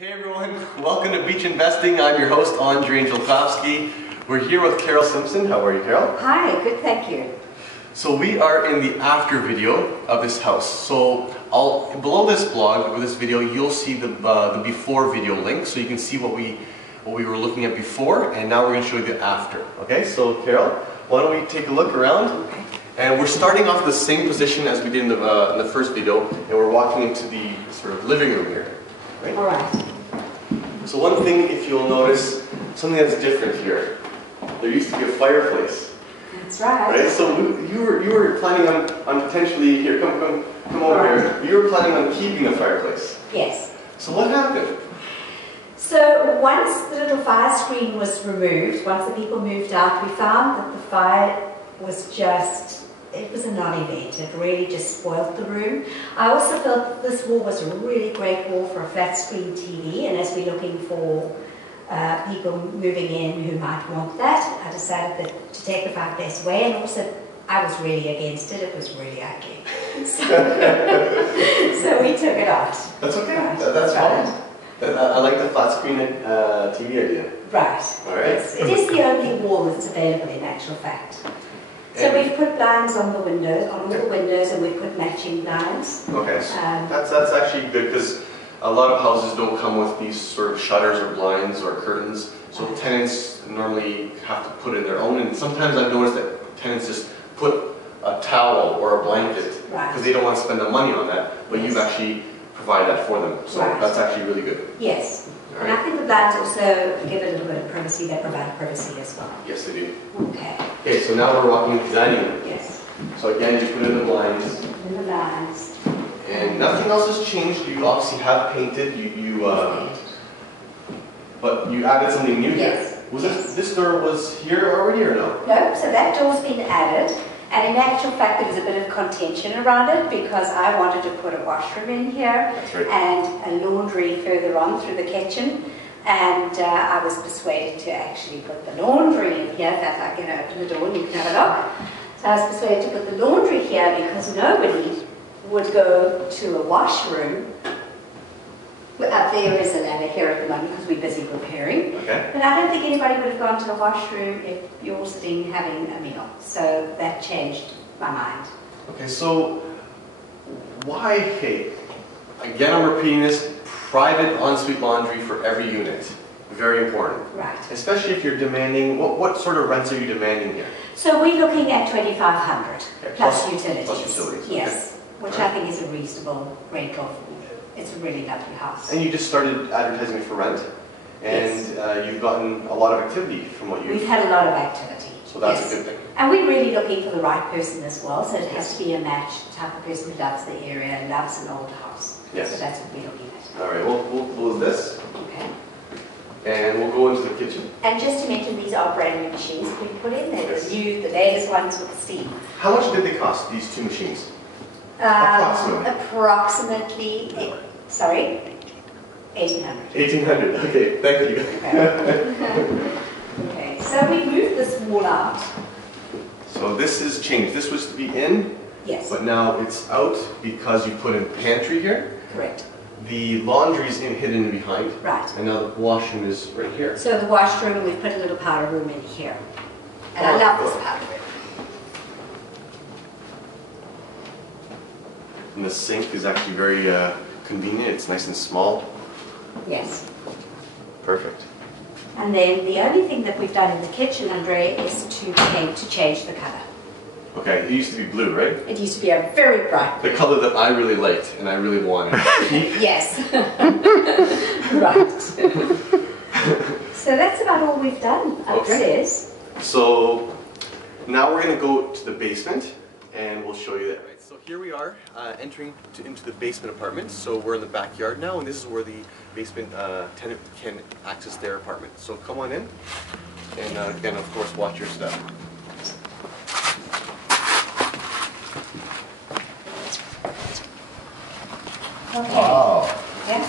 Hey everyone, welcome to Beach Investing. I'm your host, Andrei Angelkovski. We're here with Carol Simpson. How are you, Carol? Hi, good, thank you. So we are in the after video of this house. So below this blog or this video, you'll see the before video link, so you can see what we were looking at before, and now we're going to show you the after. Okay, so Carol, why don't we take a look around? Okay. And we're starting off the same position as we did in the first video, and we're walking into the sort of living room here. Right? All right. So one thing, if you'll notice, something that's different here. There used to be a fireplace. That's right. Right? So you were planning on potentially, here, come over here. You were planning on keeping a fireplace. Yes. So what happened? So once the little fire screen was removed, once the people moved out, we found that the fire was just, it was a non-event. It really just spoiled the room. I also felt that this wall was a really great wall for a flat screen TV, and as we're looking for people moving in who might want that, I decided to take the fireplace away, and also I was really against it. It was really ugly. So we took it out. That's okay. Right. That's fine. I like the flat screen TV idea. Right. All right. Yes. It is the only wall that's available in actual fact. So we've put blinds on the windows, on all the windows, and we've put matching blinds. Okay, so that's actually good, because a lot of houses don't come with these sort of shutters or blinds or curtains. So tenants normally have to put in their own, and sometimes I've noticed that tenants just put a towel or a blanket because they don't want to spend the money on that, but you've actually provided that for them. So that's actually really good. Yes. And I think the blinds also give a little bit of privacy. They provide privacy as well. Yes, they do. Okay. Okay, so now we're walking into the dining room. Yes. So again, you put in the blinds. In the blinds. And nothing else has changed. You obviously have painted. But you added something new here. Yes. Was this door was here already or no? No. So that door's been added. And in actual fact, there was a bit of contention around it because I wanted to put a washroom in here. That's right. And a laundry further on through the kitchen. And I was persuaded to actually put the laundry in here. In fact, I can open the door and you can have a look. So I was persuaded to put the laundry here because nobody would go to a washroom. Up there is a ladder here at the moment because we're busy repairing. Okay. But I don't think anybody would have gone to a washroom if you're sitting having a meal. So that changed my mind. Okay, so why, hey, again I'm repeating this, private ensuite laundry for every unit. Very important. Right. Especially if you're demanding, what sort of rents are you demanding here? So we're looking at $2,500 plus utilities. Plus utilities. Yes, okay. Which I think is a reasonable rental. It's a really lovely house. And you just started advertising it for rent, and you've gotten a lot of activity from what you've... We've had a lot of activity. So that's a good thing. And we're really looking for the right person as well, so it has to be a match, the type of person who loves the area and loves an old house. Yes. So that's what we're looking at. All right, we'll close this, Okay. and we'll go into the kitchen. And just to mention, these are brand new machines that we put in. They're the new, the latest ones with steam. How much did they cost, these two machines? Approximately. Sorry? 1,800. 1,800, okay, thank you. Okay, so we moved this wall out. So this is changed. This was to be in, Yes. but now it's out because you put in pantry here. Correct. The laundry is hidden behind. Right. And now the washroom is right here. So the washroom, we've put a little powder room in here. And I love this powder room. And the sink is actually very convenient. It's nice and small. Yes. Perfect. And then the only thing that we've done in the kitchen, Andrei, is to change the color. Okay, it used to be blue, right? It used to be a very bright blue. The color that I really liked and I really wanted. Yes. Right. So that's about all we've done upstairs. Okay. So now we're going to go to the basement and we'll show you that. Right, so here we are entering into the basement apartment. So we're in the backyard now, and this is where the basement tenant can access their apartment. So come on in, and again, of course, watch your step. Okay. Wow. Yeah.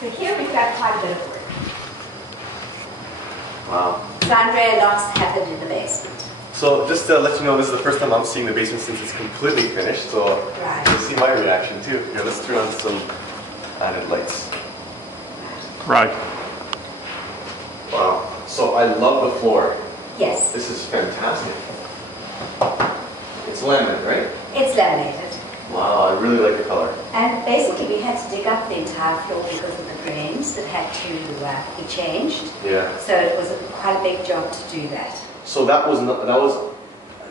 So here we've got quite a bit of work. Wow. So Andrei, lots happened in the basement. So just to let you know, this is the first time I'm seeing the basement since it's completely finished. So Right. you'll see my reaction too. Here, let's turn on some added lights. Right. Wow. So I love the floor. Yes. This is fantastic. It's laminate, right? It's laminated. Wow, I really like the color. And basically we had to dig up the entire floor because of the drains that had to be changed. Yeah. So it was quite a big job to do that. So that was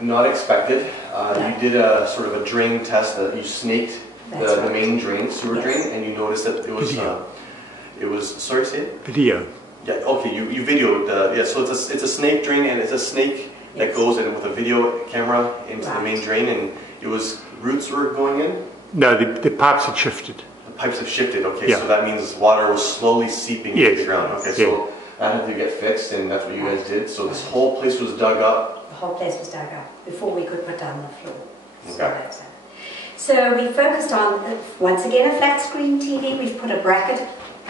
not expected. No. You did a sort of a drain test that you snaked That's the right. main drain, sewer Yes. drain, and you noticed that it was sorry, say it? Video. Yeah, okay, you videoed, yeah, so it's a snake drain, and it's a snake that Yes. goes in with a video camera into the main Right. drain, and it was, roots were going in? No, the pipes had shifted. The pipes have shifted, okay, Yeah. so that means water was slowly seeping into Yes. the ground. Okay, Yeah. so that had to get fixed, and that's what you guys did, so this whole place was dug up. The whole place was dug up before we could put down the floor. Okay. So we focused on, once again, a flat screen TV. We've put a bracket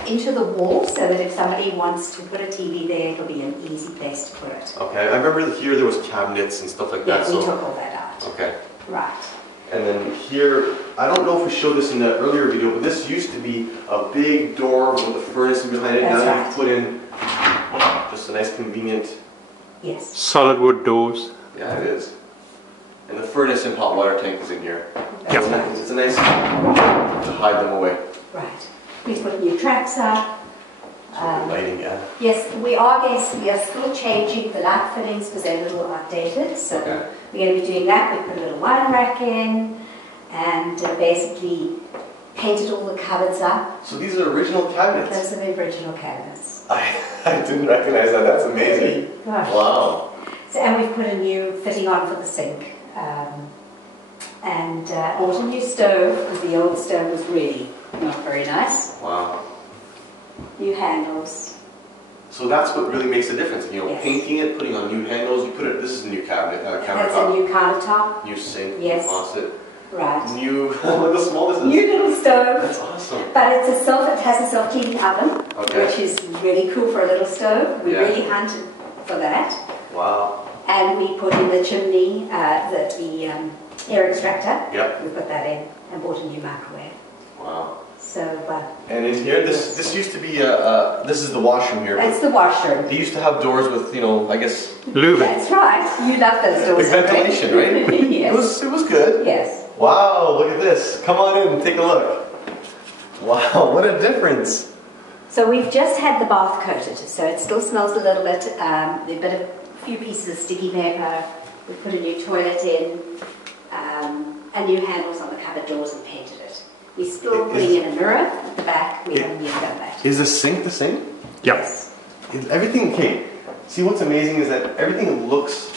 into the wall so that if somebody wants to put a TV there, it'll be an easy place to put it. Okay, I remember here there was cabinets and stuff like Yeah, that, we so. took all that out. Okay. Right. And then here, I don't know if we showed this in the earlier video, but this used to be a big door with a furnace behind it. That's Now right. you've put in just a nice convenient, Yes. Solid wood doors. yeah it is. And the furnace and hot water tank is in here. That's Yeah. right. It's a nice to hide them away. Right. We've put new tracks up. Lighting, yeah. Yes, we are still changing the light fittings because they're a little outdated. So Okay. we're going to be doing that. We put a little wine rack in and basically painted all the cupboards up. So these are original cabinets. Those are the original cabinets. I didn't recognize that. That's amazing. Gosh. Wow. So, and we've put a new fitting on for the sink. And bought a new stove because the old stove was really not very nice. Wow. New handles. So that's what really makes a difference. You know, Yes. painting it, putting on new handles. You put it. This is a new cabinet, That's a countertop, new countertop. new sink, Yes. new faucet, Right. new. Look how small this is. New little stove. That's awesome. But it has a self-cleaning oven, Okay. which is really cool for a little stove. We Yeah. really hunted for that. Wow. And we put in the chimney, the air extractor. Yep. We put that in and bought a new microwave. Wow. So And in here, this used to be this is the washroom here. that's the washroom. They used to have doors with, you know, I guess Louvre. That's right. You love those doors. big ventilation, right? Yes. It was good. Yes. Wow, look at this. Come on in, take a look. Wow, what a difference. So we've just had the bath coated, so it still smells a little bit. A few pieces of sticky paper. We put a new toilet in, and new handles on the cupboard doors and painted it. We're still putting in a mirror at the back. We haven't yet done that. Is the sink the same? Yep. Yes. Everything, okay. See, what's amazing is that everything looks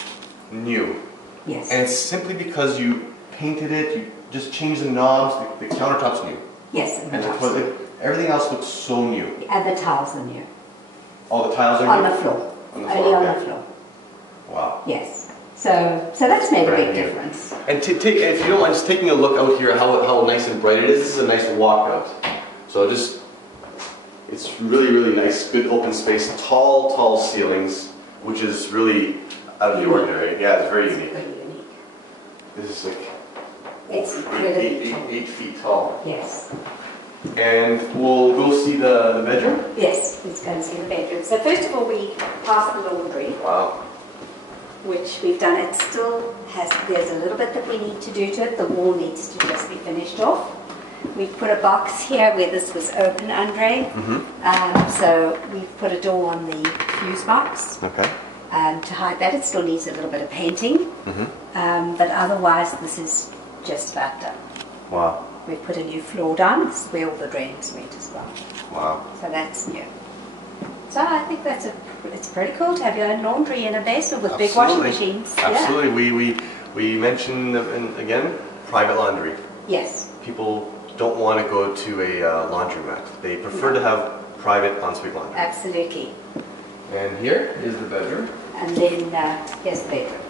new. Yes. And it's simply because you painted it, you just changed the knobs, the countertop's new. Yes. And the toilet, everything else looks so new. And the tiles are new. All the tiles are On new? the floor. On the Only floor, on okay. the floor. Wow. Yes. So that's made a Brand big new. difference. And if you don't mind just taking a look out here, how nice and bright it is. This is a nice walkout. So it's really, really nice, good open space, tall ceilings, which is really out of the ordinary. Yeah, it's very unique. Pretty unique. This is like It's really tall. 8 feet tall. Yes. And we'll go see the bedroom. Yes, let's go and see the bedroom. So first of all, we passed the laundry, Wow. which we've done. It still has, there's a little bit that we need to do to it. The wall needs to just be finished off. We've put a box here where this was open, Andrei. So we've put a door on the fuse box Okay. to hide that. It still needs a little bit of painting. But otherwise, this is just about done. Wow. We've put a new floor down. This is where all the drains went as well. Wow. So that's new. So I think it's pretty cool to have your own laundry in a basement with big washing machines. Absolutely. We mentioned again private laundry. Yeah. Yes. People don't want to go to a laundromat. They prefer to have private ensuite laundry. Absolutely. And here is the bedroom. And then here's the bedroom.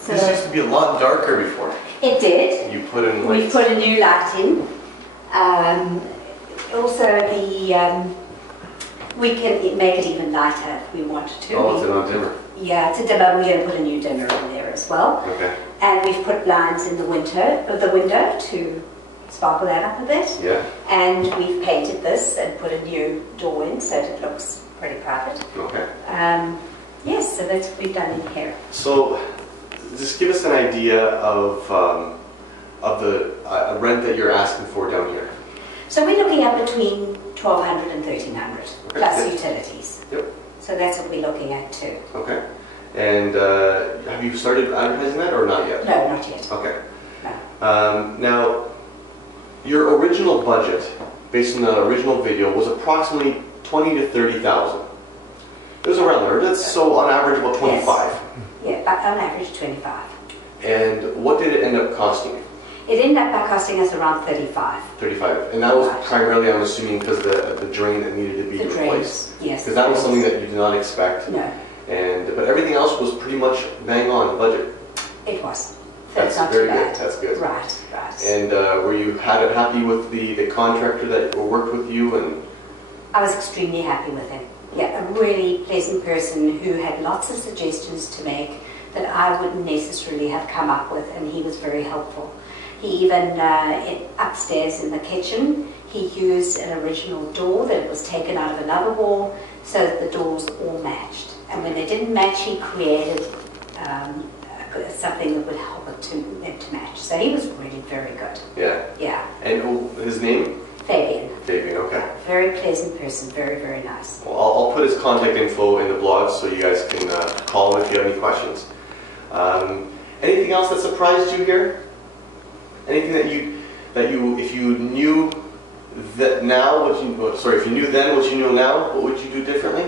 So This used to be a lot darker before. it did. You put in We lights. put a new light in. Also we can make it even lighter if we wanted to. Oh, it's not dimmer. Yeah, it's a dimmer. We're going to put a new dimmer in there as well. Okay. And we've put blinds in the window to sparkle that up a bit. Yeah. And we've painted this and put a new door in so that it looks pretty private. Okay. Yes, so that's what we've done in here. So, just give us an idea of the rent that you're asking for down here. So we're looking at between 1,200 and 1,300 plus Okay. utilities. Yep. So that's what we're looking at too. Okay. And have you started advertising that or not yet? No, not yet. Okay. No. Now, your original budget, based on the original video, was approximately 20 to 30,000. It was around there. That's so on average about 25. Yes. Yeah, on average 25. And what did it end up costing you? It ended up by costing us around 35. 35. And that was Right. primarily, I'm assuming, because the drain that needed to be The replaced. drains, yes. Because that was something that you did not expect. No, But everything else was pretty much bang on budget. it was. That's not very too good. bad. That's good. Right, right. And were you happy with the contractor that worked with you? And I was extremely happy with him. Yeah, a really pleasant person who had lots of suggestions to make that I wouldn't necessarily have come up with, and he was very helpful. He even, upstairs in the kitchen, he used an original door that was taken out of another wall so that the doors all matched. And when they didn't match, he created something that would help it to match. So he was really very good. yeah. Yeah, And his name? Fabian. Fabian. Okay. Very pleasant person, very, very nice. Well, I'll put his contact info in the blog so you guys can call him if you have any questions. Anything else that surprised you here? Anything that you if you knew that now if you knew then what you know now, what would you do differently?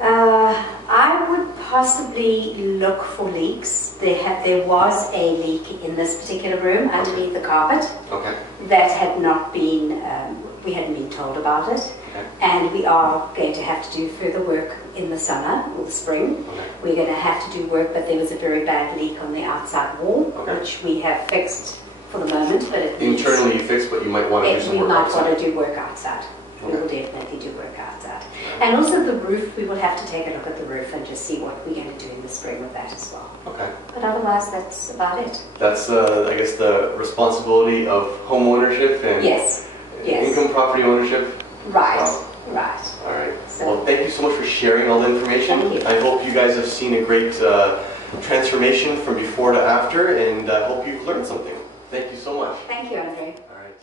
I would possibly look for leaks. There was a leak in this particular room underneath the carpet Okay. that had not been, we hadn't been told about it. Okay. And we are going to have to do further work in the summer or the spring. Okay. We're going to have to do work, but there was a very bad leak on the outside wall, Okay. which we have fixed for the moment. But it needs- Internally you fix, but you might want to do some we work might outside. want to do work outside. We will definitely do work outside. And also the roof, we will have to take a look at the roof and just see what we're going to do in the spring with that as well. Okay. But otherwise, that's about it. That's, I guess, the responsibility of home ownership and Yes, yes. income property ownership. Right, Wow. right. All right. So- Well, thank you so much for sharing all the information. Thank you. I hope you guys have seen a great transformation from before to after, and I hope you've learned something. Thank you so much. Thank you, Andrei. All right.